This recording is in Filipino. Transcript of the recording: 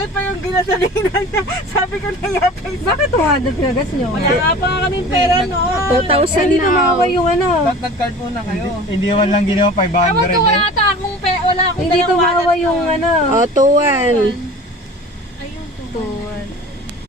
200 pa yung ginasalina niya. Sabi ko na yapay. Bakit 200 pinagas nyo? Wala nga pa nga kaming pera noon. 2,000 hindi tumawa yung ano. Nag-card muna kayo. Hindi man lang ginawa 500 Ewan ko, wala eh. ata akong wala akong Hindi dalang tumawa wallet yung noon. ano. O, 2-1. Ayun, 2,1.